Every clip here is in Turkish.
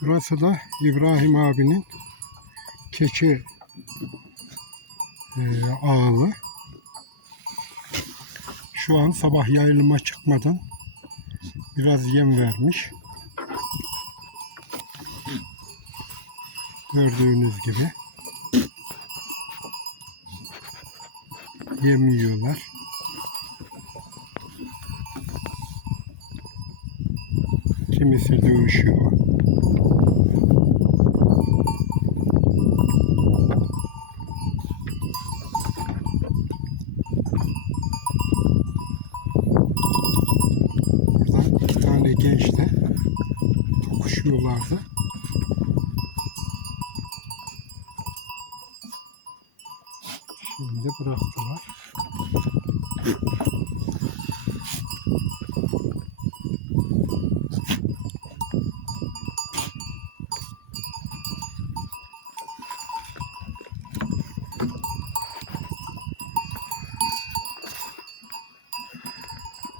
Burası da İbrahim abinin keçi e. Şu an sabah yayılıma çıkmadan biraz yem vermiş. Gördüğünüz gibi. Yem yiyorlar. Kimisi dövüşüyor. Burada iki tane genç de tokuşuyorlardı. Şimdi bıraktılar.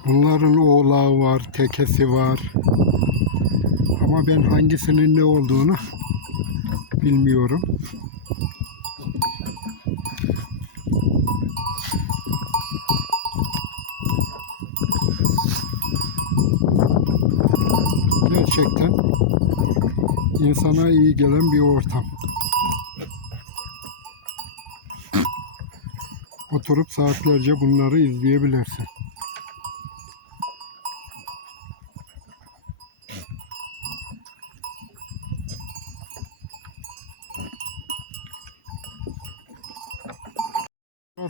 Bunların oğlağı var, tekesi var. Ama ben hangisinin ne olduğunu bilmiyorum. Gerçekten insana iyi gelen bir ortam. Oturup saatlerce bunları izleyebilirsin.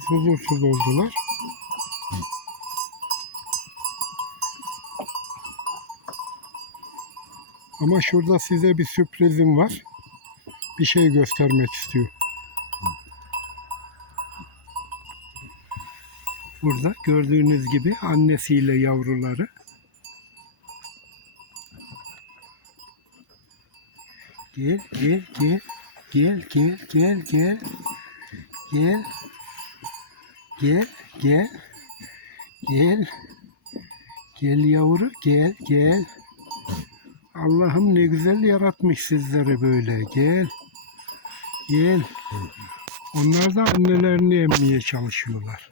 Biraz huzursuz oldular. Ama şurada size bir sürprizim var. Bir şey göstermek istiyor. Burada gördüğünüz gibi annesiyle yavruları. Gel, gel, gel. Gel, gel, gel, gel. Gel. Gel, gel. Gel. Gel yavru, gel, gel. Allah'ım ne güzel yaratmış sizleri böyle. Gel. Gel. Onlar da annelerini emmeye çalışıyorlar.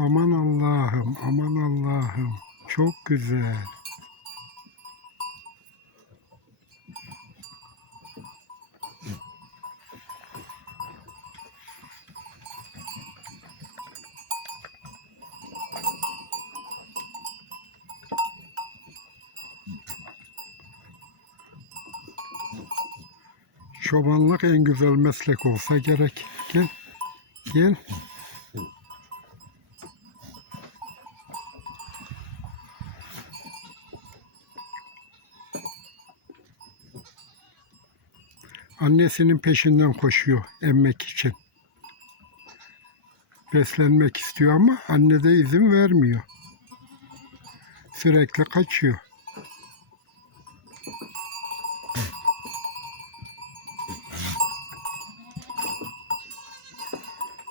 Aman Allah'ım, aman Allah'ım. Çok güzel. Çobanlık en güzel meslek olsa gerek. Gel, gel. Annesinin peşinden koşuyor emmek için. Beslenmek istiyor ama anne de izin vermiyor. Sürekli kaçıyor.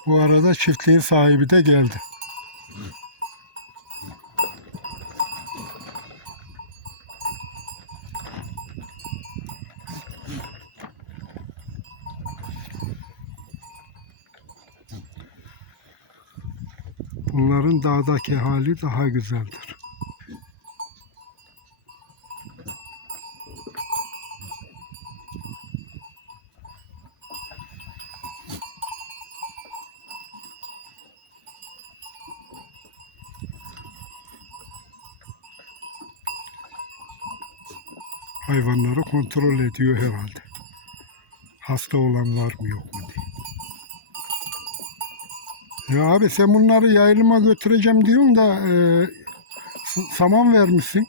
Bu arada çiftliğin sahibi de geldi. Bunların dağdaki hali daha güzeldir. Hayvanları kontrol ediyor herhalde. Hasta olan var mı yok mu. Ya abi sen bunları yayılıma götüreceğim diyorsun da e, saman vermişsin.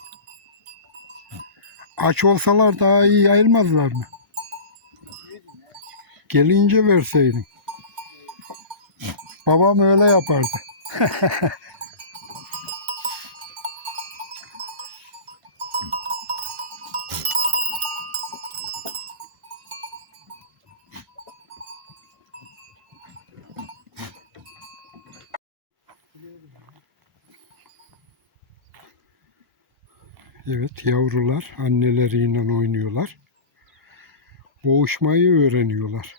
Aç olsalar daha iyi yayılmazlar mı? Gelince verseydin. Babam öyle yapardı. Evet yavrular anneleriyle oynuyorlar. Boğuşmayı öğreniyorlar.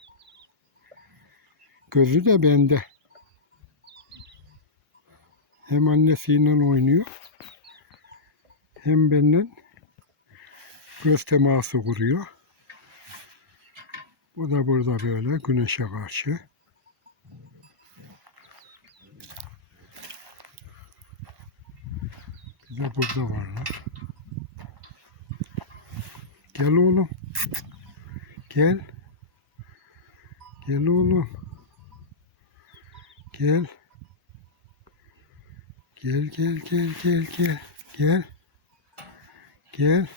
Gözü de bende. Hem annesiyle oynuyor hem benden göz teması kuruyor. Bu da burada böyle güneşe karşı. Bir de burada varlar. Gel oğlum. Gel. Gel oğlum. Gel. Gel gel gel gel gel. Gel. Gel.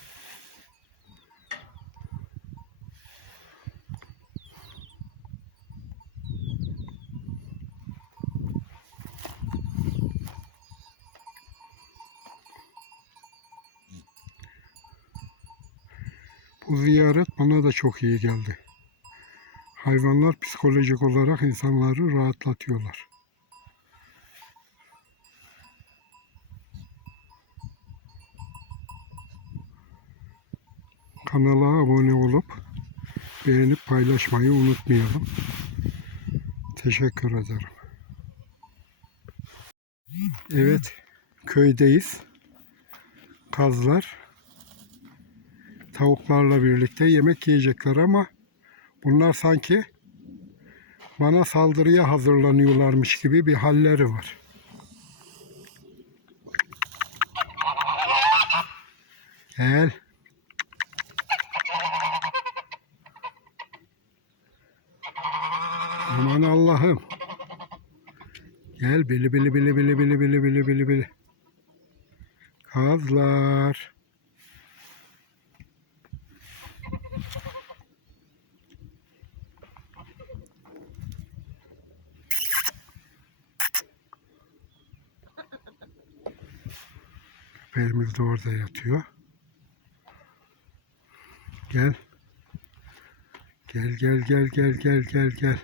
Bu ziyaret bana da çok iyi geldi. Hayvanlar psikolojik olarak insanları rahatlatıyorlar. Kanala abone olup beğenip paylaşmayı unutmayalım. Teşekkür ederim. Evet, köydeyiz. Kazlar tavuklarla birlikte yemek yiyecekler ama bunlar sanki bana saldırıya hazırlanıyorlarmış gibi bir halleri var. Gel. Aman Allah'ım. Gel bili bili bili bili bili bili bili bili bili. Kazlar. Köpeğimiz de orada yatıyor. Gel. Gel gel gel gel gel gel gel.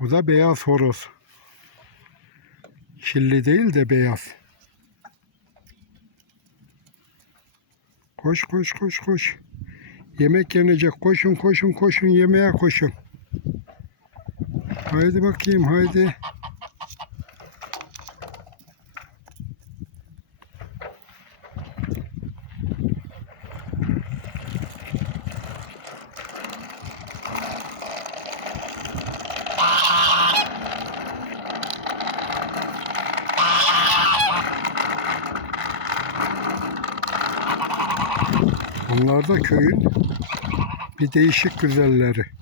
Bu da beyaz horoz. Çilli değil de beyaz. Koş koş koş koş. Yemek yenecek. Koşun koşun koşun yemeğe koşun. Haydi bakayım haydi. Onlar da köyün bir değişik güzelleri.